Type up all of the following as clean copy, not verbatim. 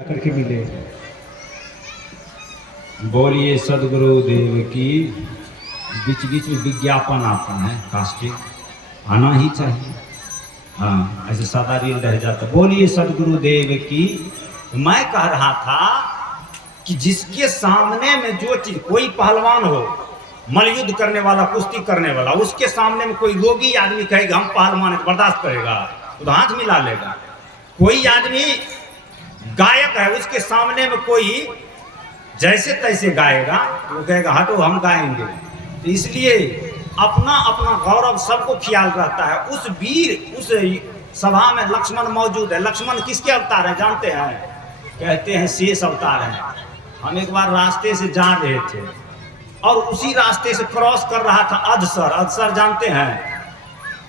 करके मिले। बोलिए सदगुरुदेव की। बीच बीच में विज्ञापन आता है, कास्टिंग आना ही चाहिए। हाँ, ऐसे सादा रील रह जाता। बोलिए सदगुरुदेव की। मैं कह रहा था कि जिसके सामने में जो चीज, कोई पहलवान हो, मलयुद्ध करने वाला, कुश्ती करने वाला, उसके सामने में कोई रोगी आदमी कहेगा हम पहलवान है, बर्दाश्त करेगा तो हाथ मिला लेगा। कोई आदमी गायक है, उसके सामने में कोई जैसे तैसे गाएगा तो वो कहेगा हटो हम गाएंगे। तो इसलिए अपना अपना गौरव सबको ख्याल रहता है। उस वीर, उस सभा में लक्ष्मण मौजूद है। लक्ष्मण किसके अवतार है जानते हैं? कहते हैं शेष अवतार है। हम एक बार रास्ते से जा रहे थे और उसी रास्ते से क्रॉस कर रहा था अधसर। अधसर जानते हैं?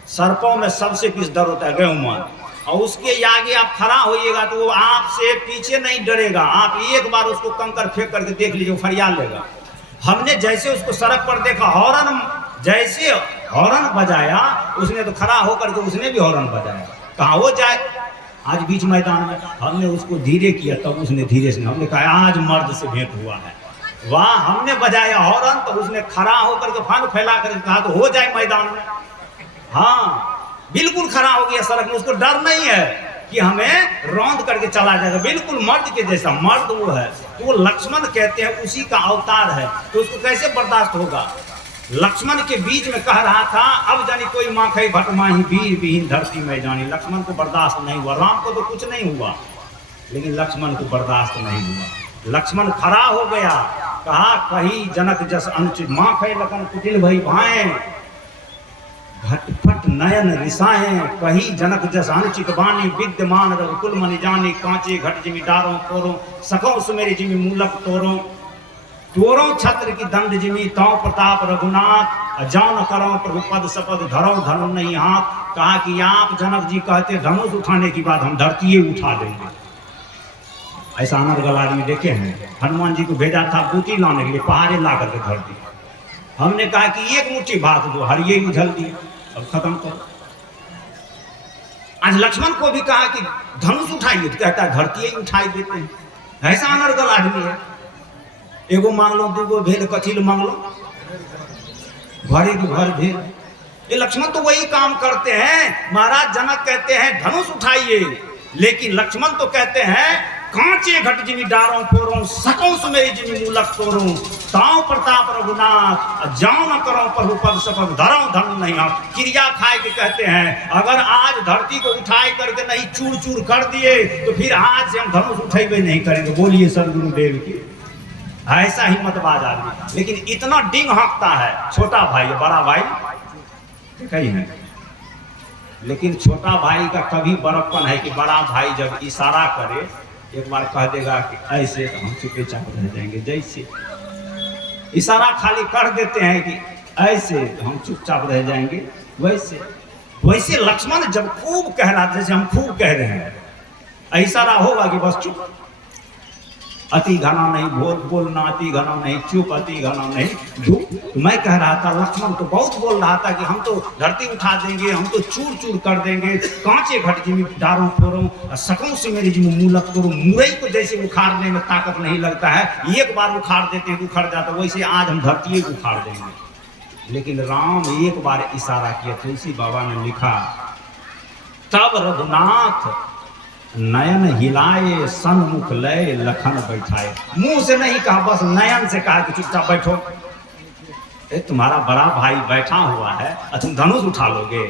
सर्पों में सबसे किस डर होता है? गेहूं। और उसके आगे आप खड़ा होइएगा तो वो आपसे पीछे नहीं डरेगा। आप एक बार उसको कंकर फेंक करके देख लीजिए, फरियाद लेगा। हमने जैसे उसको सड़क पर देखा, हॉर्न, जैसे हॉर्न बजाया उसने तो खड़ा होकर के उसने भी हॉर्न बजाया। कहाँ वो जाए? आज बीच मैदान में हमने उसको धीरे किया, तब उसने धीरे से, हमने कहा आज मर्द से भेंट हुआ है। वहाँ हमने बजाया हॉर्न तो उसने खड़ा होकर के फान फैला करके कहा तो हो जाए मैदान में। हाँ, बिल्कुल खड़ा हो गया सड़क में। उसको डर नहीं है कि हमें रौंद करके चला जाएगा। बिल्कुल मर्द के जैसा मर्द वो है। तो वो लक्ष्मण कहते हैं, उसी का अवतार है। तो उसको कैसे बर्दाश्त होगा? लक्ष्मण के बीच में कह रहा था अब जानी कोई माँ खाई भटमा ही वीर विहीन धरती में जानी। लक्ष्मण को बर्दाश्त नहीं हुआ। राम को तो कुछ नहीं हुआ, लेकिन लक्ष्मण को बर्दाश्त नहीं हुआ। लक्ष्मण खड़ा हो गया, कहा कही जनक जस अनुचित माँ खाई लखन कुटिल भई भाएं, घटपट नयन रिसाएं, कही जनक जस अनुचित बानी, विद्यमान रघुकुल मनि जानी, कांचे घट जिमि डारों तोरों, सको सुमेरी जिमि मूलक तोरों, तोरों छत्र की दंड जिमि, तौ प्रताप रघुनाथ, जान करो प्रभु पद सपद धरो धनु नहीं हाथ। कहा कि आप जनक जी कहते धनुष उठाने की बात हम धरती उठा देंगे। ऐसा अनर्गल आदमी देखे हैं? हनुमान जी को भेजा था बूटी लाने के लिए, पहाड़े ला करके धर दी। हमने कहा कि एक मुट्ठी भात दो, हरिये उछल दी, अब खत्म करो। आज लक्ष्मण को भी कहा कि धनुष उठाइए तो कहता है धरती ही उठाई देते हैं। ऐसा अनर्गल आदमी है। एगो मांग लो, दूगो भेल, कथिल मांग लो, भरे की भर भेल। ये लक्ष्मण तो वही काम करते हैं। महाराज जनक कहते हैं धनुष उठाइए, लेकिन लक्ष्मण तो कहते हैं कांचे घट जिमि डारों पोरों, सकौ सुमेरी जिमि मूलक तोरों, ताऊ प्रताप रघुनाथ, जाओ न करो प्रभु पद सपद धरो धनु नहीं हाथ। क्रिया खाए के कहते हैं अगर आज धरती को उठाए करके नहीं चूर चूर कर दिए तो फिर आज से हम धनुष उठेबे नहीं करेंगे। बोलिए सदगुरुदेव की। ऐसा हिम्मतबाज आदमी, लेकिन इतना डिंग हाँकता है। छोटा भाई, बड़ा भाई कहीं है, लेकिन छोटा भाई का कभी बड़प्पन है कि बड़ा भाई जब इशारा करे, एक बार कह देगा कि ऐसे तो हम चुपे चाप रह जाएंगे। जैसे इशारा खाली कर देते हैं कि ऐसे तो हम चुपचाप रह जाएंगे, वैसे वैसे लक्ष्मण जब खूब कह रहा, जैसे हम खूब कह रहे हैं, इशारा होगा कि बस चुप, अति घना नहीं बोलना, अति घना नहीं चुप, अति घना नहीं धूप। तो मैं कह रहा था लक्ष्मण तो बहुत बोल रहा था कि हम तो धरती उठा देंगे, हम तो चूर चूर कर देंगे, कांचे घट जिमि डारों तोरों, सकौ सुमेरी जिमि मूलक तोरों। मुरई को जैसे उखाड़ने में ताकत नहीं लगता है, एक बार उखाड़ देते हैं उखड़ जाता, वैसे आज हम धरती उखाड़ देंगे। लेकिन राम एक बार इशारा किया, तुलसी बाबा ने लिखा तब रघुनाथ नयन हिलाए सन्मुख लय लखन बैठाए। मुंह से नहीं कहा, बस नयन से कहा कि चुपचाप बैठो। तुम्हारा बड़ा भाई बैठा हुआ है और तुम धनुष उठा लोगे?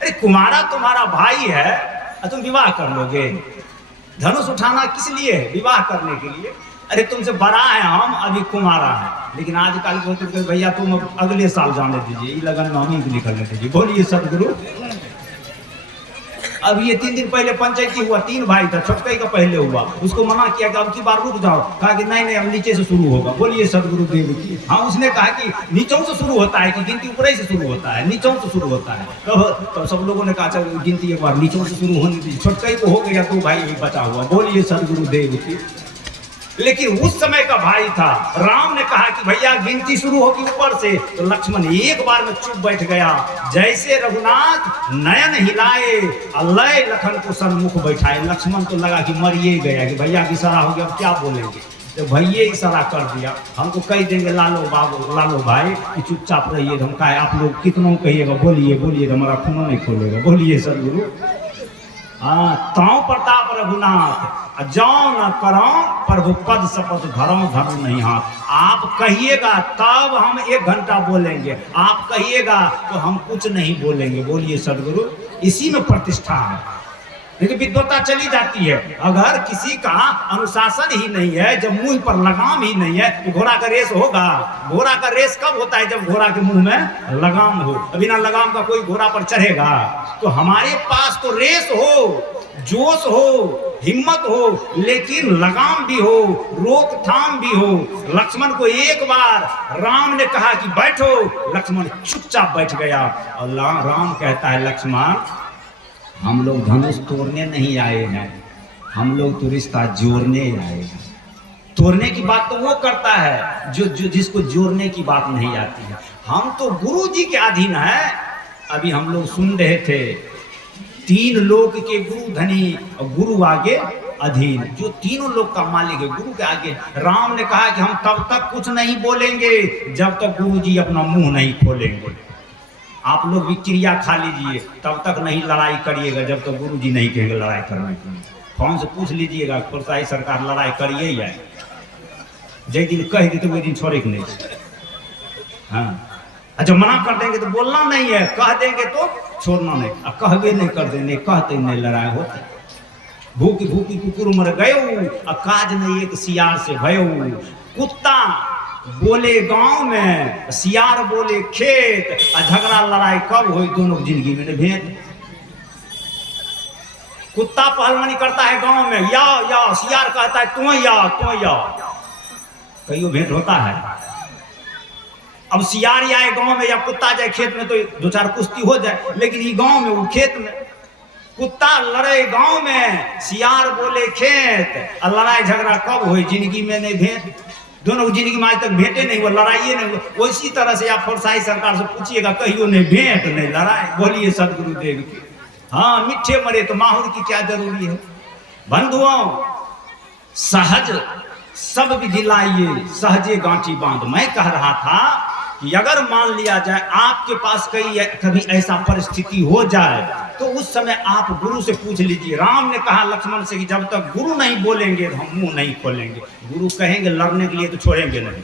अरे कुमारा तुम्हारा भाई है और तुम विवाह कर लोगे? धनुष उठाना किस लिए है? विवाह करने के लिए। अरे तुमसे बड़ा है, हम अभी कुमारा है। लेकिन आजकल बोलते भैया तुम अगले साल जाने दीजिए, लगन में हम ही निकलने दीजिए। बोलिए सदगुरु। अब ये 3 दिन पहले पंचायती हुआ, 3 भाई था, छोटका का पहले हुआ, उसको मना किया कि अब की बार रुक जाओ। कहा कि नहीं नहीं अब नीचे से शुरू होगा। बोलिए सदगुरुदेव की। हाँ, उसने कहा कि नीचों से शुरू होता है कि गिनती ऊपर से शुरू होता है? नीचों से शुरू होता है। तो सब लोगों ने कहा चल गिनती एक बार नीचों से शुरू होने दीजिए। छोटका को हो गया, 2 भाई भी बचा हुआ। बोलिए सदगुरुदेव की। लेकिन उस समय का भाई था। राम ने कहा कि भैया गिनती शुरू होगी ऊपर से, तो लक्ष्मण एक बार में चुप बैठ गया। जैसे रघुनाथ नयन हिलाए, लय लखन को सन्मुख बैठाए। लक्ष्मण तो लगा कि मरिए गया, कि भैया की इशारा हो गया, अब क्या बोलेंगे। तो भैया इशारा कर दिया, हमको कह देंगे लालो बाबू लालो भाई कि चुपचाप रहिए। हम कहे आप लोग कितनों कहिएगा, बोलिए बोलिए, हमारा खून नहीं खोलेगा, बोलिए सदगुरु। हाँ, ताऊ प्रताप रघुनाथ जौ न करो प्रभु पद शपथ धरो धर्म नहीं हाथ। आप कहिएगा तब हम 1 घंटा बोलेंगे, आप कहिएगा तो हम कुछ नहीं बोलेंगे, बोलिए सदगुरु। इसी में प्रतिष्ठा है। लेकिन विद्वता चली जाती है। अगर किसी का अनुशासन ही नहीं है, जब मुंह पर लगाम ही नहीं है, तो घोड़ा का रेस होगा। घोड़ा का रेस कब होता है? जब घोड़ा के मुंह में लगाम हो। बिना लगाम का कोई घोड़ा पर चढ़ेगा? तो हमारे पास तो रेस हो, जोश हो, हिम्मत हो, लेकिन लगाम भी हो, रोकथाम भी हो। लक्ष्मण को एक बार राम ने कहा कि बैठो, लक्ष्मण चुपचाप बैठ गया। और राम कहता है लक्ष्मण, हम लोग धनुष तोड़ने नहीं आए हैं, हम लोग तो रिश्ता जोड़ने आए हैं। तोड़ने की बात तो वो करता है जो जिसको जोड़ने की बात नहीं आती है। हम तो गुरु जी के अधीन है। अभी हम लोग सुन रहे थे, 3 लोक के गुरु धनी और गुरु आगे अधीन। जो तीनों लोग का मालिक है, गुरु के आगे। राम ने कहा कि हम तब तक कुछ नहीं बोलेंगे जब तक गुरु जी अपना मुंह नहीं खोलेंगे। आप लोग भी क्रिया खा लीजिए, तब तक नहीं लड़ाई करिएगा जब तक गुरु जी नहीं कहेंगे लड़ाई करने के लिए। फोन से पूछ लीजिएगा, खुरसाई सरकार लड़ाई करिए या जय दिन कह दी तो वही दिन छोड़े नहीं। हाँ, अच्छा मना कर देंगे तो बोलना नहीं है, कह देंगे तो छोड़ना नहीं। अब कहबे नहीं कर देंगे, कहते नहीं लड़ाई होती। भूखी भूखी कुकुर मर गयो, काज नहीं एक सियार से भयो। कुत्ता बोले गांव में, सियार बोले खेत। झगड़ा लड़ाई कब हुई? दोनों जिंदगी में भेंट। कुत्ता पहलवानी करता है गांव में, या सियार कहता है तू या कहियो भेंट होता है। अब सियार आए गांव में या कुत्ता जाए खेत में तो 2-4 कुश्ती हो जाए, लेकिन ये गांव में वो खेत में। कुत्ता लड़े गांव में, सियार बोले खेत। और लड़ाई झगड़ा कब हुई? जिंदगी में नहीं भेंट। दोनों की जिंदगी में आज तक भेंटे नहीं हुआ, लड़ाई नहीं हुआ। उसी तरह से आप फरसाई सरकार से पूछिएगा, कहियो नहीं भेंट नहीं लड़ाई। बोलिए सदगुरुदेव की। हाँ, मिठे मरे तो माहौर की क्या जरूरी है। बंधुओं, सहज सब विधि लाइए, सहजे गांठी बांध। मैं कह रहा था कि अगर मान लिया जाए आपके पास कभी ऐसा परिस्थिति हो जाए, तो उस समय आप गुरु से पूछ लीजिए। राम ने कहा लक्ष्मण से कि जब तक गुरु नहीं बोलेंगे हम मुंह नहीं खोलेंगे। गुरु कहेंगे लड़ने के लिए तो छोड़ेंगे नहीं,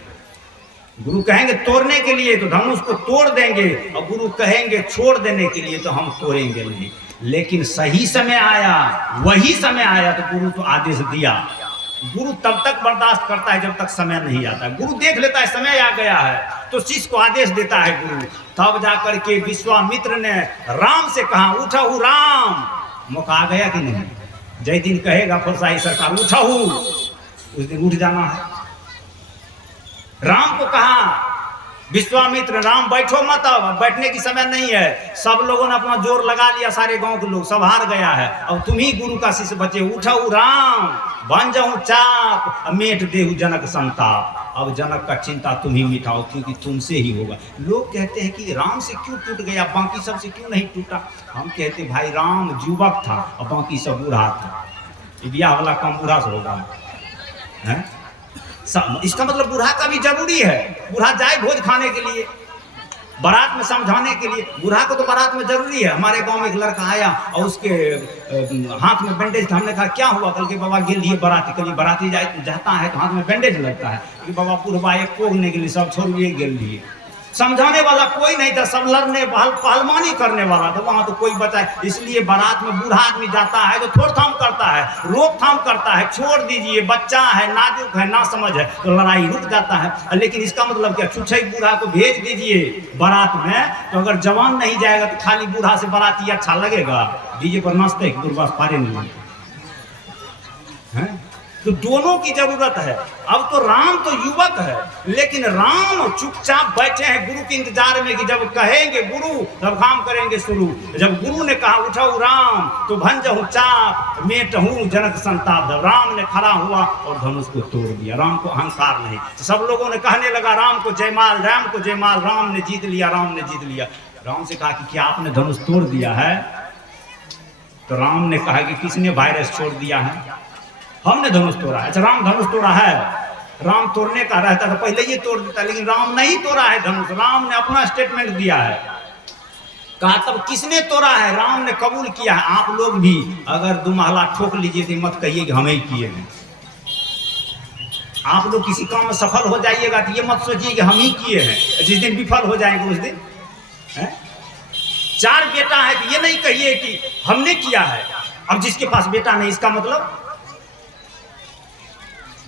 गुरु कहेंगे तोड़ने के लिए तो धनुष को तोड़ देंगे, और गुरु कहेंगे छोड़ देने के लिए तो हम तोड़ेंगे नहीं। लेकिन सही समय आया, वही समय आया तो गुरु तो आदेश दिया। गुरु तब तक बर्दाश्त करता है जब तक समय नहीं आता। गुरु देख लेता है समय आ गया है तो शिष्य को आदेश देता है गुरु। तब जाकर के विश्वामित्र ने राम से कहा, उठहु राम। मौका आ गया कि नहीं? जय दिन कहेगा फरसाई सरकार उठहु, उस दिन उठ जाना है। राम को कहा विश्वामित्र, राम बैठो मत, अब बैठने की समय नहीं है। सब लोगों ने अपना जोर लगा लिया, सारे गांव के लोग, सब हार गया है। अब तुम ही गुरु का शिष्य बचे। उठो राम, बन जाऊं चाप, मेट देहु जनक संताप। अब जनक का चिंता तुम ही मिटाओ, क्योंकि तुमसे ही होगा। लोग कहते हैं कि राम से क्यों टूट गया, बाकी सब से क्यों नहीं टूटा? हम कहते भाई राम युवक था और बाकी सब बूढ़ा था। ब्याह वाला कम बूढ़ा से होगा है? इसका मतलब बूढ़ा का भी जरूरी है। बूढ़ा जाए भोज खाने के लिए, बारात में समझाने के लिए, बूढ़ा को तो बारात में जरूरी है। हमारे गांव में एक लड़का आया और उसके हाथ में बैंडेज था। हमने कहा क्या हुआ? कल के बाबा गिर लिए बाराती। कल बाराती जाता है तो हाथ में बैंडेज लगता है कि बाबा पूर्वा एक कोगने के लिए सब छोड़ लिए गिर लिए। समझाने वाला कोई नहीं था, सब लड़ने पहलवानी करने वाला था। वहां तो कोई बचा। इसलिए बारात में बूढ़ा आदमी जाता है तो थोड़-थाम करता है, रोकथाम करता है, छोड़ दीजिए, बच्चा है, नाजुक है, ना समझ है, तो लड़ाई रुक जाता है। लेकिन इसका मतलब क्या? छुछई बूढ़ा को भेज दीजिए बारात में, तो अगर जवान नहीं जाएगा तो खाली बूढ़ा से बाराती अच्छा लगेगा? डीजे पर नाचते दुर्वास पारे नहीं है। तो दोनों की जरूरत है। अब तो राम तो युवक है, लेकिन राम चुपचाप बैठे हैं गुरु के इंतजार में कि जब कहेंगे गुरु तब काम करेंगे शुरू। जब गुरु ने कहा उठाऊ राम तो भंजहु चाप मेटहू जनक संताप, जब राम ने खड़ा हुआ और धनुष को तोड़ दिया। राम को अहंकार नहीं, तो सब लोगों ने कहने लगा राम को जयमाल, राम को जयमाल, राम ने जीत लिया, राम ने जीत लिया। राम से कहा कि क्या आपने धनुष तोड़ दिया है? तो राम ने कहा कि किसने वायरस छोड़ दिया है? हमने धनुष तोड़ा है। अच्छा, राम धनुष तोड़ा है? राम तोड़ने का रहता तो पहले ही तोड़ देता, लेकिन राम नहीं तोड़ा है धनुष। राम ने अपना स्टेटमेंट दिया है, कहा तब किसने तोड़ा है? राम ने कबूल किया है। आप लोग भी अगर दुमाला ठोक लीजिए तो मत कहिए कि हम ही किए हैं। आप लोग किसी काम में सफल हो जाइएगा तो ये मत सोचिए कि हम ही किए हैं। जिस दिन विफल हो जाएंगे उस दिन है? 4 बेटा है तो ये नहीं कहिए कि हमने किया है। अब जिसके पास बेटा नहीं, इसका मतलब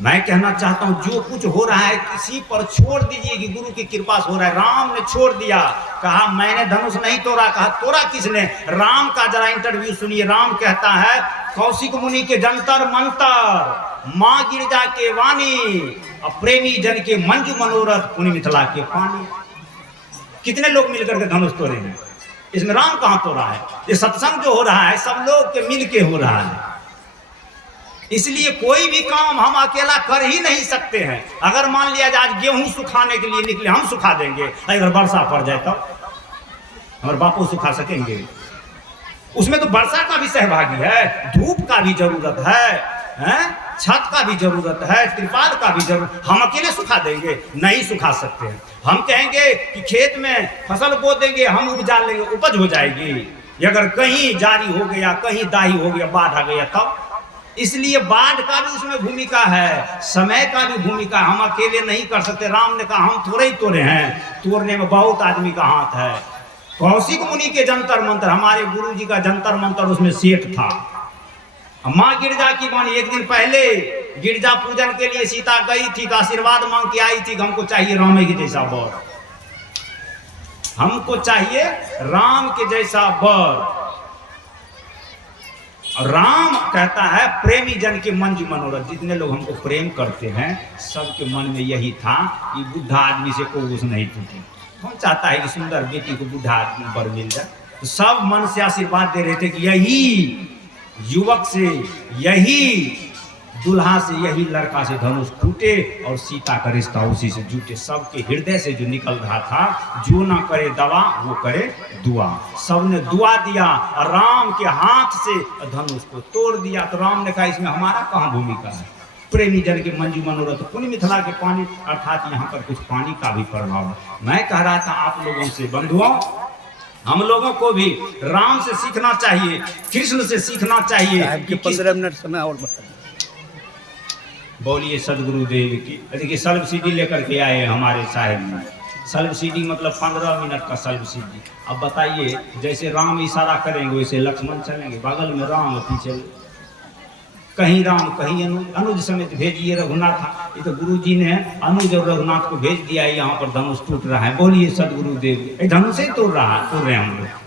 मैं कहना चाहता हूं जो कुछ हो रहा है किसी पर छोड़ दीजिए कि गुरु की कृपा से हो रहा है। राम ने छोड़ दिया, कहा मैंने धनुष नहीं तोड़ा। कहा तोड़ा किसने? राम का जरा इंटरव्यू सुनिए। राम कहता है कौशिक मुनि के जंतर मंतर, माँ गिरजा के वाणी, प्रेमी जन के मंजू मनोरथ, पुण्य मिथिला के पानी। कितने लोग मिलकर के धनुष तोड़े हैं? इसमें राम कहां तोड़ा है? ये सत्संग जो हो रहा है सब लोग के मिल के हो रहा है। इसलिए कोई भी काम हम अकेला कर ही नहीं सकते हैं। अगर मान लिया जाए आज गेहूं सुखाने के लिए निकले, हम सुखा देंगे, अगर वर्षा पड़ जाए तो हमारे बापू सुखा सकेंगे? उसमें तो वर्षा का भी सहभागी है, धूप का भी जरूरत है, छत का भी जरूरत है, त्रिपाल का भी जरूरत। हम अकेले सुखा देंगे? नहीं सुखा सकते हैं। हम कहेंगे कि खेत में फसल बो देंगे, हम उपजा लेंगे, उपज हो जाएगी। अगर कहीं जारी हो गया, कहीं दाही हो गया, बाढ़ आ गया तब। इसलिए बाढ़ का भी उसमें भूमिका है, समय का भी भूमिका। हम अकेले नहीं कर सकते। राम ने कहा हम थोड़े ही तोड़े हैं, तोड़ने में बहुत आदमी का हाथ है। कौशिक मुनि के जंतर मंतर, हमारे गुरु जी का जंतर मंतर उसमें सेठ था। माँ गिरजा की वाणी, एक दिन पहले गिरजा पूजन के लिए सीता गई थी, तो आशीर्वाद मांग के आई थी, हमको चाहिए राम के जैसा वर, हमको चाहिए राम के जैसा वर। राम कहता है प्रेमी जन के मंजू मनोरथ, जितने लोग हमको प्रेम करते हैं सबके मन में यही था कि बुढ़ा आदमी से कोई उस नहीं टूटे। कौन चाहता है कि सुंदर बेटी को बुढ़ा आदमी बर मिल जाए? तो सब मन से आशीर्वाद दे रहे थे कि यही युवक से, यही दुल्हा से, यही लड़का से धनुष टूटे और सीता का रिश्ता उसी से जुटे। सबके हृदय से जो निकल रहा था, जो ना करे दवा वो करे दुआ। सबने दुआ दिया और राम के हाथ से धनुष को तोड़ दिया। तो राम ने कहा इसमें हमारा कहाँ भूमिका है? प्रेमी जन के मंजू मनोरथ, पुण्य मिथिला के पानी, अर्थात यहाँ पर कुछ पानी का भी प्रभाव है। मैं कह रहा था आप लोगों से, बंधुओं हम लोगों को भी राम से सीखना चाहिए, कृष्ण से सीखना चाहिए कि 15 मिनट समय और बता। बोलिए सदगुरुदेव की। देखिए सल्व सीडी लेकर के आए हमारे साहेब में। सल्व सीडी मतलब 15 मिनट का सल्व सीडी। अब बताइए, जैसे राम इशारा करेंगे वैसे लक्ष्मण चलेंगे, बगल में राम, पीछे कहीं राम कहीं अनुज, अनुज समेत भेजिए रघुनाथ। ये तो गुरु जी ने अनुज और रघुनाथ को भेज दिया है। यहाँ पर धनुष टूट रहा है। बोलिए सदगुरुदेव। धनुष से तोड़ रहा है, तोड़ रहे हैं हम लोग।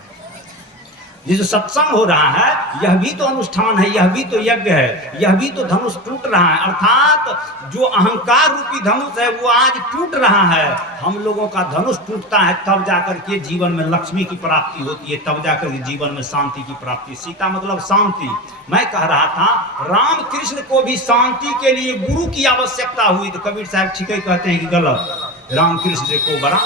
ये जो सत्संग हो रहा है यह भी तो अनुष्ठान है, यह भी तो यज्ञ है, यह भी तो धनुष टूट रहा है। अर्थात जो अहंकार रूपी धनुष है वो आज टूट रहा है। हम लोगों का धनुष टूटता है तब जाकर के जीवन में लक्ष्मी की प्राप्ति होती है, तब जाकर के जीवन में शांति की प्राप्ति। सीता मतलब शांति। मैं कह रहा था राम कृष्ण को भी शांति के लिए गुरु की आवश्यकता हुई। तो कबीर साहब ठीक ही कहते हैं कि गलत? राम कृष्ण से को बड़ा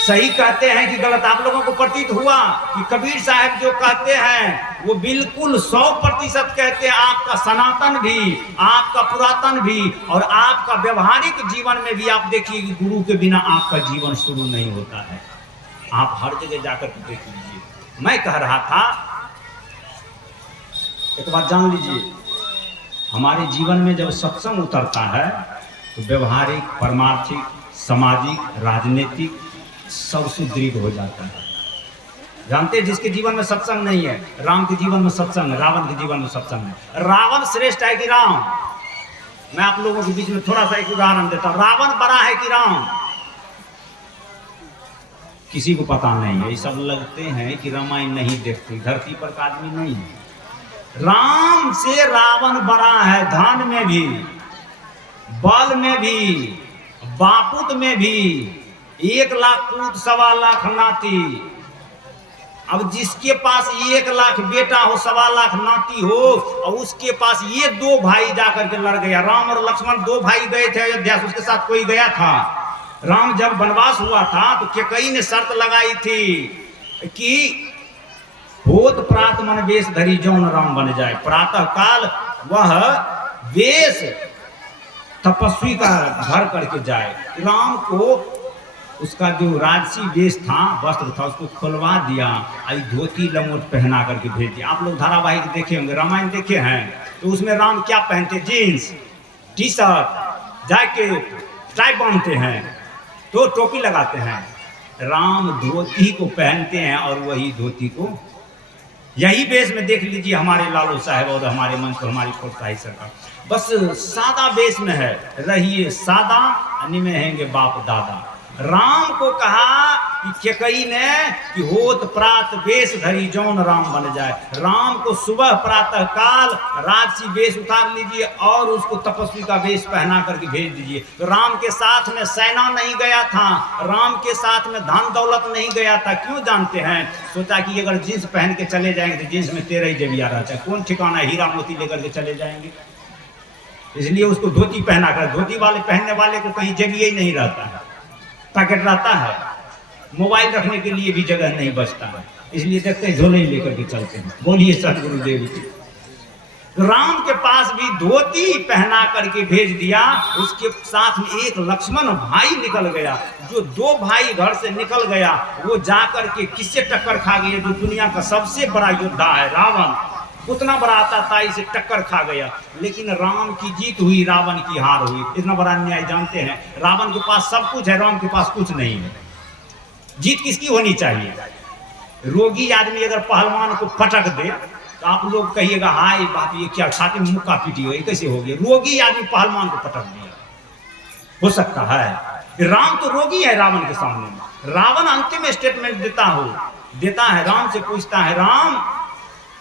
सही कहते हैं कि गलत? आप लोगों को प्रतीत हुआ कि कबीर साहब जो कहते हैं वो बिल्कुल 100% कहते हैं। आपका सनातन भी, आपका पुरातन भी और आपका व्यवहारिक जीवन में भी आप देखिए कि गुरु के बिना आपका जीवन शुरू नहीं होता है। आप हर जगह जाकर के देख लीजिए। मैं कह रहा था एक बात जान लीजिए, हमारे जीवन में जब सत्संग उतरता है तो व्यवहारिक, परमार्थिक, सामाजिक, राजनीतिक सब सुदृढ़ हो जाता है। जानते हैं जिसके जीवन में सत्संग नहीं है, राम के जीवन में सत्संग है, रावण के जीवन में सत्संग है। रावण श्रेष्ठ है कि राम? मैं आप लोगों के बीच में थोड़ा सा एक उदाहरण देता हूं। रावण बड़ा है कि राम? किसी को पता नहीं है। ये सब लगते हैं कि रामायण नहीं देखते, धरती पर का आदमी नहीं है। राम से रावण बड़ा है, धन में भी, बल में भी, बापुत में भी। 1 लाख पूत, 1.25 लाख नाती। अब जिसके पास 1 लाख बेटा हो, 1.25 लाख नाती हो, और उसके पास ये 2 भाई जाकर के लड़ गया। राम और लक्ष्मण 2 भाई गए थे अयोध्या, उसके साथ कोई गया था। राम जब वनवास हुआ था तो केकई ने शर्त लगाई थी कि होत प्रात मन वेश धरी जौन राम बन जाए। प्रातः काल वह वेश तपस्वी का घर करके जाए। राम को उसका जो राजसी वेश था, वस्त्र था, उसको खुलवा दिया, आई धोती लंगोट पहना करके भेज दिया। आप लोग धारावाहिक देखे होंगे, रामायण देखे हैं, तो उसमें राम क्या पहनते? Jeans, T shirt, jacket, tie बांधते हैं, तो टोपी लगाते हैं। राम धोती को पहनते हैं और वही धोती को, यही वेश में देख लीजिए हमारे लालू साहब और हमारे मंच पर हमारी प्रोत्साही सरकार, बस सादा वेश में है। रहिए सादा, निमेहेंगे बाप दादा। राम को कहा कि केकई ने कि होत प्रात वेश धरी जौन राम बन जाए। राम को सुबह प्रातः काल राजसी वेश उतार लीजिए और उसको तपस्वी का वेश पहना करके भेज दीजिए। तो राम के साथ में सेना नहीं गया था, राम के साथ में धन दौलत नहीं गया था। क्यों जानते हैं? सोचा कि अगर जींस पहन के चले जाएंगे तो जींस में 13 ही जेबिया रहता है, कौन ठिकाना हीरा मोती लेकर के चले जाएंगे। इसलिए उसको धोती पहना कर, धोती वाले पहनने वाले को कहीं जेबिया ही नहीं रहता है, पैकेट रहता है, मोबाइल रखने के लिए भी जगह नहीं बचता है, इसलिए देखते हैं झोले ही लेकर के चलते हैं। बोलिए सतगुरुदेव जी। राम के पास भी धोती पहना करके भेज दिया। उसके साथ में एक लक्ष्मण भाई निकल गया। जो 2 भाई घर से निकल गया वो जाकर के किससे टक्कर खा गया? जो दुनिया का सबसे बड़ा योद्धा है रावण, उतना बड़ा आता था, इसे टक्कर खा गया। लेकिन राम की जीत हुई, रावण की हार हुई। इतना बड़ा अन्याय जानते हैं? रावण के पास सब कुछ है, राम के पास कुछ नहीं है। जीत किसकी होनी चाहिए? रोगी आदमी अगर पहलवान को पटक दे तो आप लोग कहिएगा हाय बाप, ये क्या छाती में मुक्का पीटी हो, ये कैसे हो गया? रोगी आदमी पहलवान को पटक दिया, हो सकता है। राम तो रोगी है रावण के सामने। रावण अंतिम स्टेटमेंट देता है, राम से पूछता है, राम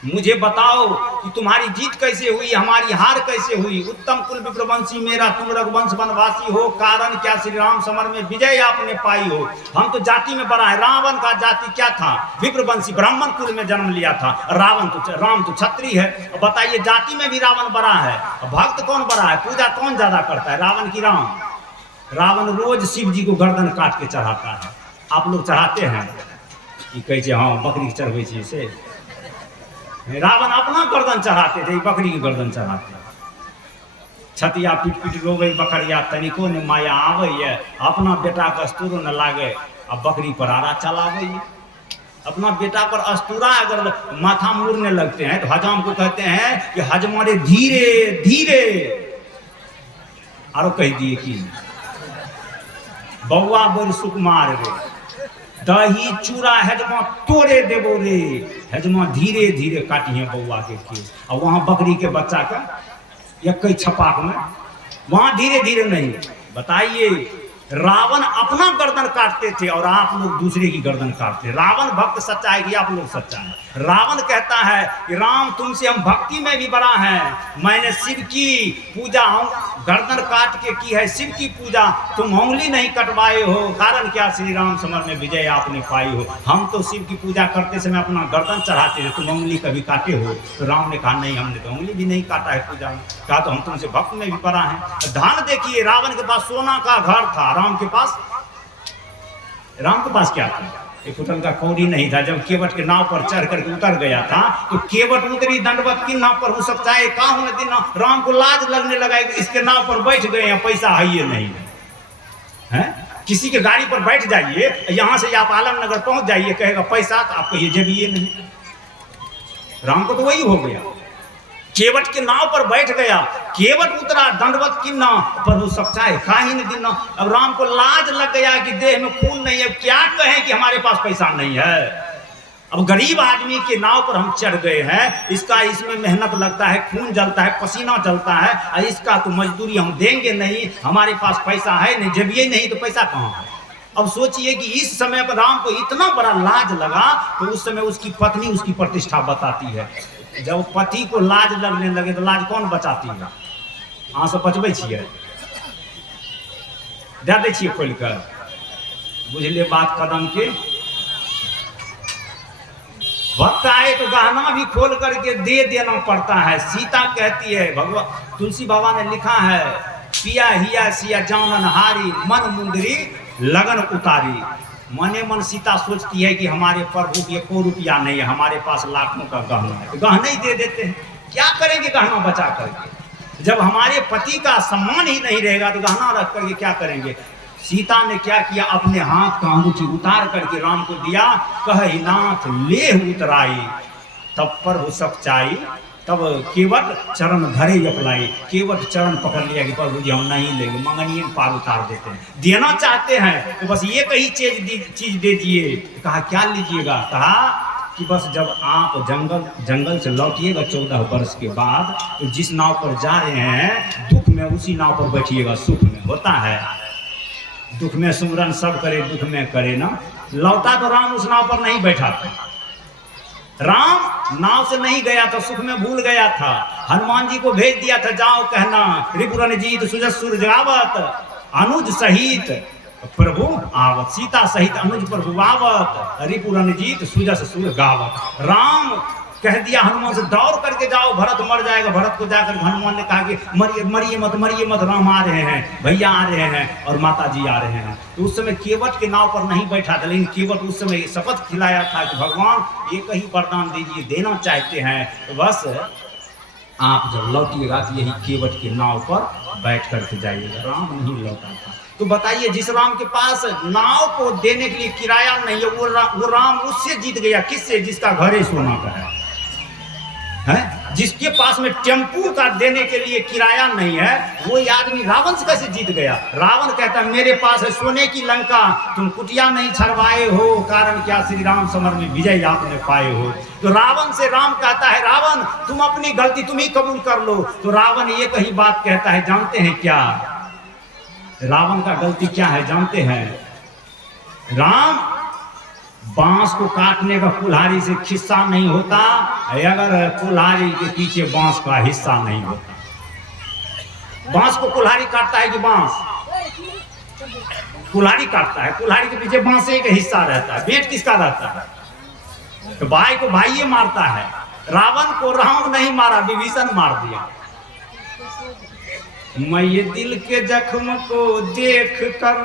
मुझे बताओ कि तुम्हारी जीत कैसे हुई, हमारी हार कैसे हुई? उत्तम कुल विप्रवंशी मेरा, तुम रघुवंश वनवासी हो, कारण क्या श्री राम समर में विजय आपने पाई हो। हम तो जाति में बड़ा है, रावण का जाति क्या था? विप्रवंशी, ब्राह्मण कुल में जन्म लिया था। राम तो क्षत्रिय है। बताइए, जाति में भी रावण बड़ा है। भक्त कौन बड़ा है? पूजा कौन ज्यादा करता है, रावण की राम? रावण रोज शिव जी को गर्दन काट के चढ़ाता है। आप लोग चढ़ाते हैं कि कैसे? हाँ, बकरी चढ़वे से रावण अपना गर्दन चढ़ाते थे, बकरी की गर्दन चढ़ाते। छतिया पीट पीट रोवे बकरिया, तनिको ने माया आवे, अपना बेटा का अस्तूर न लागे, अब बकरी पर आरा चलावे। अपना बेटा पर अस्तूरा अगर माथा मुड़ने लगते हैं तो हजाम को कहते हैं कि हजमारे धीरे धीरे। और कह दिए कि बउआ बोल सुकुमार रे, दही चूड़ा हेजमा तोड़े देवो रे। हेजमा धीरे धीरे काटी है बउआ के और वहां बकरी के बच्चा का एक कई छपाक में, वहां धीरे धीरे नहीं। बताइए, रावण अपना गर्दन काटते थे और आप लोग दूसरे की गर्दन काटते। रावण भक्त सच्चा है कि आप लोग सच्चा है? रावण कहता है कि राम तुमसे हम भक्ति में भी बड़ा है, मैंने शिव की पूजा गर्दन काट के की है, शिव की पूजा तुम उंगली नहीं कटवाए हो, कारण क्या श्री राम समर में विजय आपने पाई हो। हम तो शिव की पूजा करते समय अपना गर्दन चढ़ाते थे, तुम उंगली कभी काटे हो? तो राम ने कहा नहीं, हमने तो उंगली भी नहीं काटा है पूजा में। कहा तो हम तुमसे भक्त में भी बड़ा है। ध्यान देखिए, रावण के पास सोना का घर था, राम के पास क्या था? एक होटल का कौड़ी नहीं था। जब केवट के नाव पर चढ़ करके उतर गया था तो केवट उतरी दंडवत की नाव पर, हो सकता है काहू न दिन राम को लाज लगने लगा कि इसके नाव पर बैठ गए हैं, पैसा है ये नहीं है। किसी के गाड़ी पर बैठ जाइए, यहां से आप आलमनगर पहुंच जाइए, कहेगा पैसा, तो आप कहिए जब ये नहीं। राम को तो वही हो गया, केवट के नाव पर बैठ गया, केवट उतरा दंडवत की नाव पर, हो सकता है काहे न दिन। अब राम को लाज लग गया कि देह में खून नहीं है, क्या कहें कि हमारे पास पैसा नहीं है। अब गरीब आदमी के नाव पर हम चढ़ गए हैं, इसमें मेहनत लगता है, खून जलता है, पसीना जलता है, और इसका तो मजदूरी हम देंगे नहीं, हमारे पास पैसा है नहीं, जब ये नहीं तो पैसा कहाँ है। अब सोचिए कि इस समय पर राम को इतना बड़ा लाज लगा, तो उस समय उसकी पत्नी उसकी प्रतिष्ठा बताती है, जब पति को लाज लगने लगे तो लाज कौन बचाती है? अहाँ सब बचबै छियै? दे दै छियै खोल कर? बुझलिए बात कदम के? भक्ता है तो गहना भी खोल करके दे देना पड़ता है। सीता कहती है, भगवान तुलसी बाबा ने लिखा है, पिया हिया सिया जानन हारी, मन मुंदरी लगन उतारी। मने मन सीता सोचती है कि हमारे प्रभु के को रुपया नहीं है, हमारे पास लाखों का गहना है, तो गहना ही दे देते हैं। क्या करेंगे गहना बचा करके? जब हमारे पति का सम्मान ही नहीं रहेगा तो गहना रख करके क्या करेंगे? सीता ने क्या किया? अपने हाथ का अंगूठी उतार करके राम को दिया, कहि नाथ ले उतराई, तब प्रभु सच्चाई, तब केवट चरण धरे अपलाई। केवट चरण पकड़ लिया कि प्रभु जी हम नहीं लेंगे, मंगनिए में पार उतार देते हैं। देना चाहते हैं तो बस ये कही चीज दे दिए। कहा क्या लीजिएगा? कहा कि बस जब आप जंगल से लौटिएगा 14 वर्ष के बाद, तो जिस नाव पर जा रहे हैं दुख में उसी नाव पर बैठिएगा, सुख में होता है। दुख में सुमरन सब करे, दुख में करे ना। लौटा तो राम उस नाव पर नहीं बैठा था, राम नाव से नहीं गया था, सुख में भूल गया था। हनुमान जी को भेज दिया था, जाओ कहना रिपुरन जीत सुजसुर जावत, अनुज सहित प्रभु आवत। सीता सहित अनुज प्रभु आवत, रिपुरन जीत सुजसुर गावत। राम कह दिया हनुमान से, दौड़ करके जाओ, भरत मर जाएगा। भरत को जाकर हनुमान ने कहा कि मरिए मत, राम आ रहे हैं, भैया आ रहे हैं और माता जी आ रहे हैं। तो उस समय केवट के नाव पर नहीं बैठा था, लेकिन केवट उस समय शपथ खिलाया था कि भगवान एक ही वरदान दीजिए, देना चाहते हैं तो बस आप जब लौटिएगा तो यही केवट के नाव पर बैठ करके जाइएगा। राम नहीं लौटा था। तो बताइए, जिस राम के पास नाव को देने के लिए किराया नहीं है, वो राम उससे जीत गया। किससे? जिसका घरे सोना का है। जिसके पास में टेम्पू का देने के लिए किराया नहीं है, वो आदमी रावण से कैसे जीत गया? रावण कहता है मेरे पास है सोने की लंका, तुम कुटिया नहीं छड़वाए हो, कारण क्या श्री राम समर में विजय आपने पाए हो। तो रावण से राम कहता है, रावण तुम अपनी गलती तुम ही कबूल कर लो। तो रावण ये कही बात कहता है, जानते हैं क्या रावण का गलती क्या है? जानते हैं? राम बांस को काटने का कुल्हाड़ी से खिस्सा नहीं होता, अगर कुल्हाड़ी के पीछे बांस का हिस्सा नहीं होता। बांस को कुल्हाड़ी काटता है कि बांस कुल्हाड़ी काटता है? कुल्हाड़ी के पीछे बांस एक हिस्सा रहता है। पेट किसका रहता है? तो भाई को भाई मारता है। रावण को राम नहीं मारा, विभीषण मार दिया। मैं ये दिल के जख्म को देख कर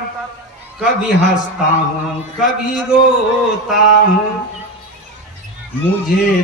कभी हंसता हूँ, कभी रोता हूँ, मुझे